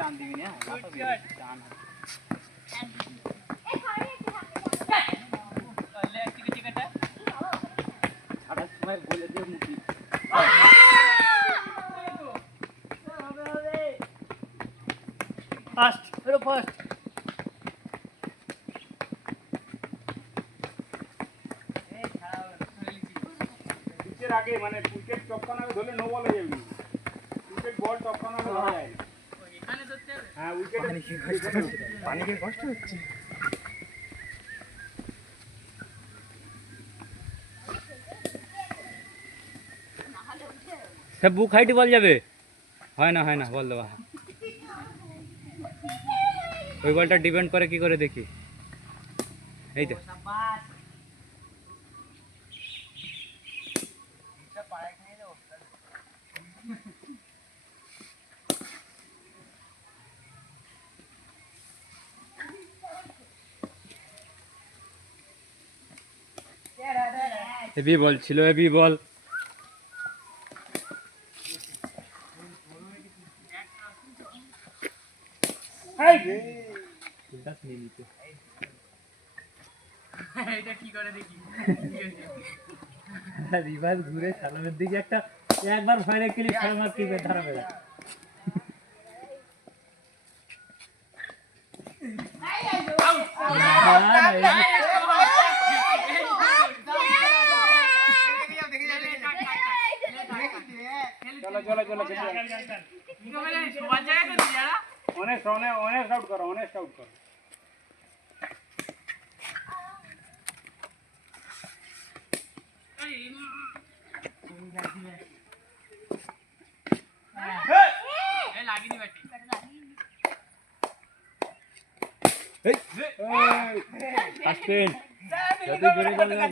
টান দিবি না টান ছাড়ার সময় বলে দিয়ে মুখি ফার্স্ট ফার্স্ট আগে মানে ক্রিকেট টপকানো ধরলে নো বল হয়ে যাবে ক্রিকেট বল টপকানো ধরা যায় এখানে ধরতে হবে হ্যাঁ উইকেট পানি কি কষ্ট হচ্ছে সব বুক হাইট বল যাবে হয় না বল দেওয়া ওই বলটা ডিপেন্ড করে কি করে দেখি এই তো হেভি বল ছিল হেভি বল রিভার্স ঘুরে সালামের দিকে একটা একবার ভয় রেখেলি সালামার কি ধরাবে না অনেস্ট আউট করো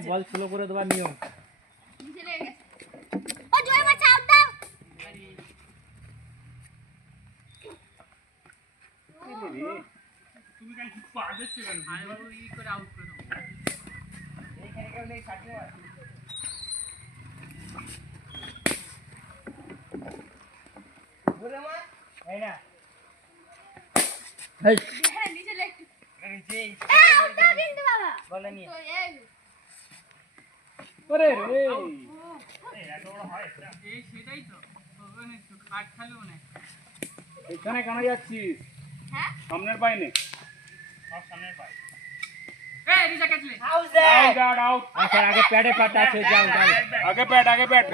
বল স্লো করে দেওয়ার নিয়ম তুমি কাই পা দিচ্ছ কেন আরে ও ই করে আউট করো এইখানে কেউ নেই কাটিও বলে মা এই না এই নিচে লেগ নিচে ওটা কিন্তু বাবা বলে নি ওরে রে এই এত বড় হয় এই সেটাই তো ওখানে একটু খাট খালেও না এখানে কেন যাচ্ছিস হ্যাঁ সামনের বাইনে আর সামনের বাই এই রিজা ক্যাচলে আউট আচ্ছা আগে প্যাডে পাতা আছে যাও আগে ব্যাট